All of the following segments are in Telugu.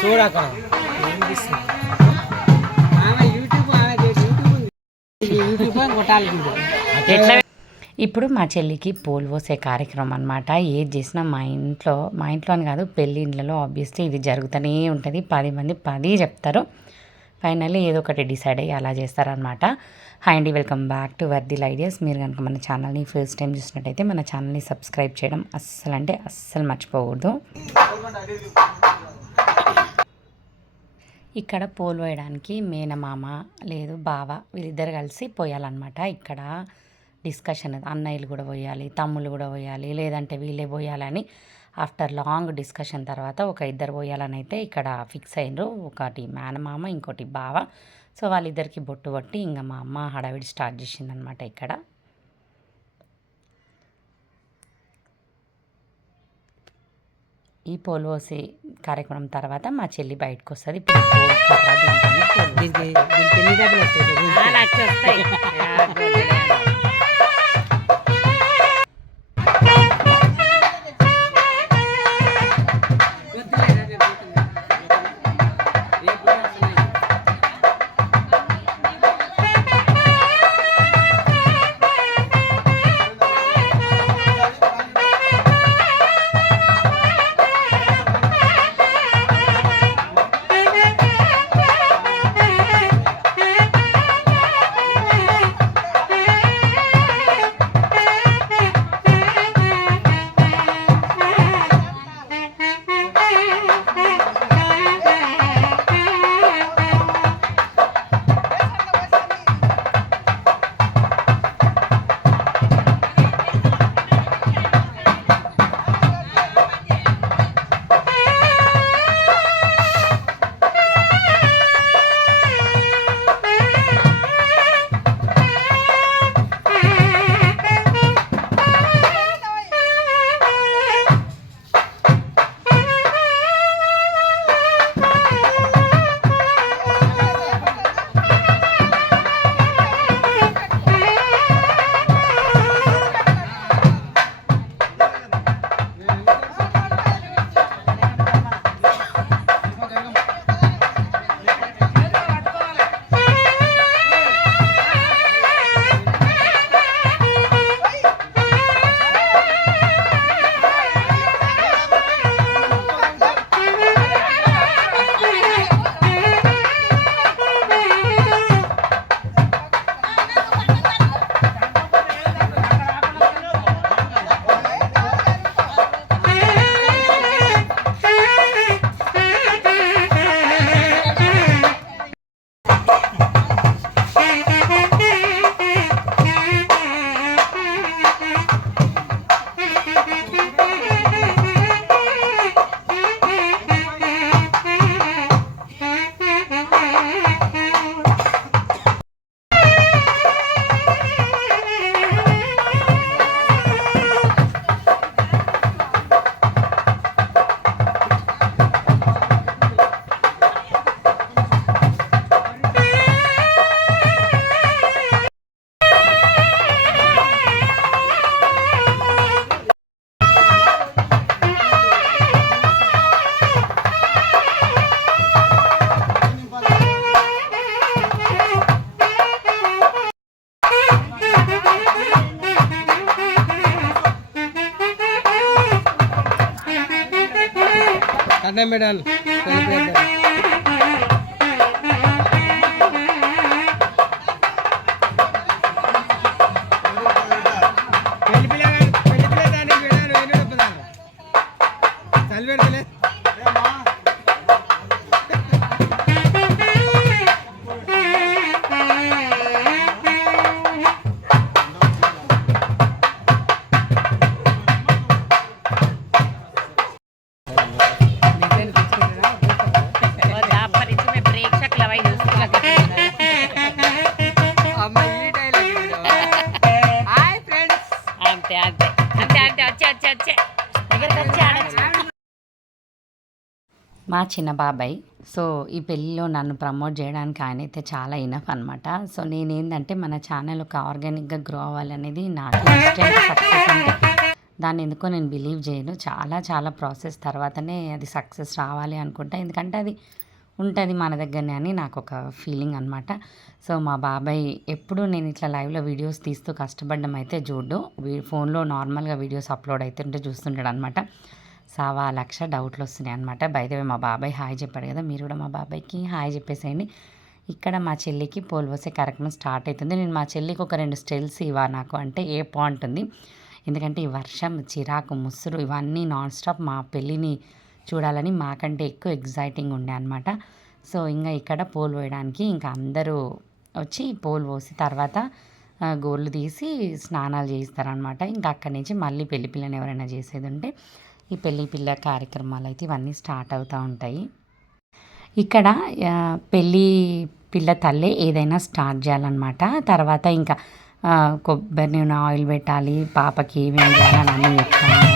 చూడక ఎట్లా ఇప్పుడు మా చెల్లికి పూలు పోసే కార్యక్రమం అనమాట. ఏది చేసినా మా ఇంట్లో అని కాదు, పెళ్ళి ఇండ్లలో ఆబ్వియస్లీ ఇది జరుగుతూనే ఉంటుంది. 10 మంది 10 చెప్తారు. ఫైనల్లీ ఏదో ఒకటి డిసైడ్ అయ్యి అలా చేస్తారనమాట. హాయ్ అండి, వెల్కమ్ బ్యాక్ టు వర్దిల్ ఐడియాస్. మీరు కనుక మన ఛానల్ని ఫస్ట్ టైం చూసినట్టయితే మన ఛానల్ని సబ్స్క్రైబ్ చేయడం అస్సలు మర్చిపోకూడదు. ఇక్కడ పూలు వేయడానికి మేనమామ లేదు బావ వీళ్ళిద్దరు కలిసి పోయాలన్నమాట. ఇక్కడ డిస్కషన్, అన్నయ్యలు కూడా పోయాలి, తమ్ముళ్ళు కూడా పోయాలి, లేదంటే వీళ్ళే పోయాలని ఆఫ్టర్ లాంగ్ డిస్కషన్ తర్వాత ఒక ఇద్దరు పోయాలని అయితే ఇక్కడ ఫిక్స్ అయినరు. ఒకటి మేనమామ, ఇంకోటి బావ. సో వాళ్ళిద్దరికి బొట్టు కొట్టి ఇంకా మా అమ్మ హడావిడి స్టార్ట్ చేసిందనమాట. ఇక్కడ ఈ పూలు పోసి కార్యక్రమం తర్వాత మా చెల్లి బయటకు వస్తుంది. ఇప్పుడు మెడల్ మా చిన్న బాబాయ్. సో ఈ పెళ్ళిలో నన్ను ప్రమోట్ చేయడానికి ఆయన అయితే చాలా ఇనఫ్ అనమాట. సో నేనేంటంటే మన ఛానల్ ఒక ఆర్గానిక్గా గ్రో అవ్వాలనేది నాకు ఇష్టం. సక్సెస్ అంటే దాన్ని ఎందుకో నేను బిలీవ్ చేయను. చాలా చాలా ప్రాసెస్ తర్వాతనే అది సక్సెస్ రావాలి అనుకుంటా. ఎందుకంటే అది ఉంటుంది మన దగ్గరనే అని నాకు ఒక ఫీలింగ్ అనమాట. సో మా బాబాయ్ ఎప్పుడు నేను ఇట్లా లైవ్లో వీడియోస్ తీస్తూ కష్టపడడం అయితే చూడు, ఫోన్లో నార్మల్గా వీడియోస్ అప్లోడ్ అవుతుంటే చూస్తుంటాడు అనమాట. 1,00,000 డౌట్లు వస్తున్నాయి అనమాట. బయట మా బాబాయ్ హాయ్ చెప్పాడు కదా, మీరు కూడా మా బాబాయ్కి హాయ్ చెప్పేసేయండి. ఇక్కడ మా చెల్లికి పోల్ పోసే కార్యక్రమం స్టార్ట్ అవుతుంది. నేను మా చెల్లికి ఒక 2 స్టిల్స్ ఇవ్వ నాకు అంటే ఏ బాగుంటుంది, ఎందుకంటే ఈ వర్షం, చిరాకు, ముసురు ఇవన్నీ నాన్ స్టాప్ మా పెళ్ళిని చూడాలని మాకంటే ఎక్కువ ఎగ్జైటింగ్ ఉండే అనమాట. సో ఇంకా ఇక్కడ పోల్ పోయడానికి ఇంకా అందరూ వచ్చి పోల్ పోసి తర్వాత గోళ్ళు తీసి స్నానాలు చేయిస్తారనమాట. ఇంకా అక్కడి నుంచి మళ్ళీ పెళ్లి పిల్లని ఎవరైనా చేసేది ఉంటే ఈ పెళ్లి పిల్ల కార్యక్రమాలు అయితే ఇవన్నీ స్టార్ట్ అవుతూ ఉంటాయి. ఇక్కడ పెళ్ళి పిల్ల తల్లే ఏదైనా స్టార్ట్ చేయాలన్నమాట. తర్వాత ఇంకా కొబ్బరి నూనె ఆయిల్ పెట్టాలి, పాపకి ఏమేమి చేయాలని అన్నీ చెప్తాను.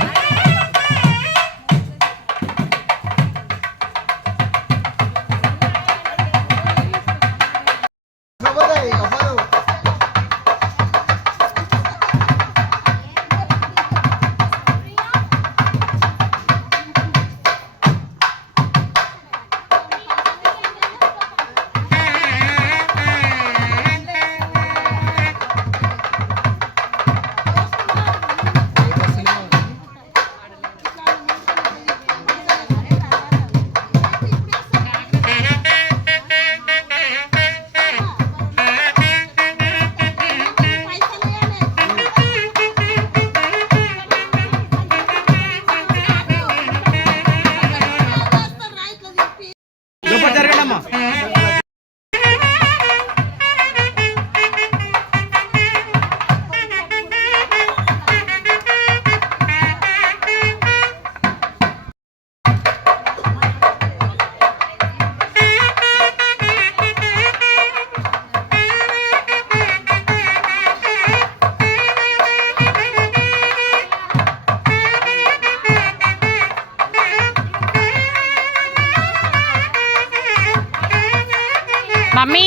మమ్మీ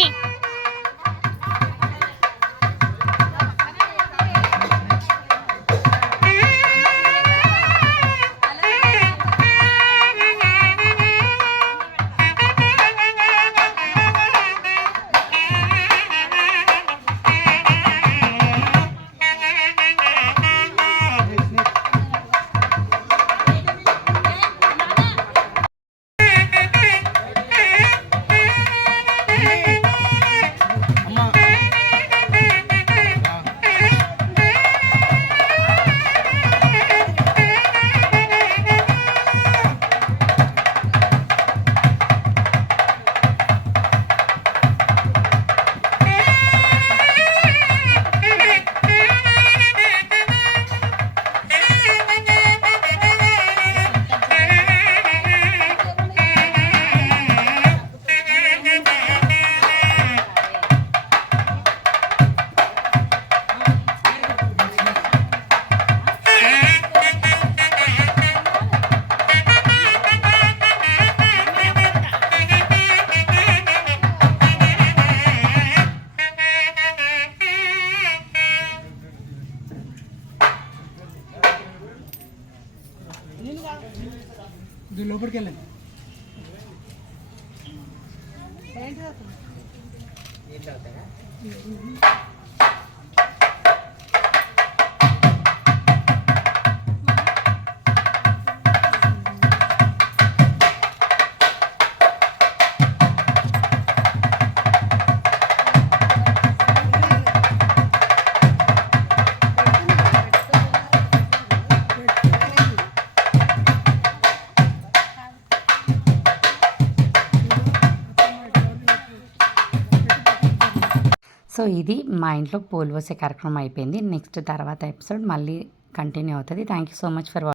లోపలికి వెళ్ళండి. సో ఇది మా ఇంట్లో పోల్ పోసే కార్యక్రమం అయిపోయింది. నెక్స్ట్ తర్వాత ఎపిసోడ్ మళ్ళీ కంటిన్యూ అవుతుంది. Thank you so much for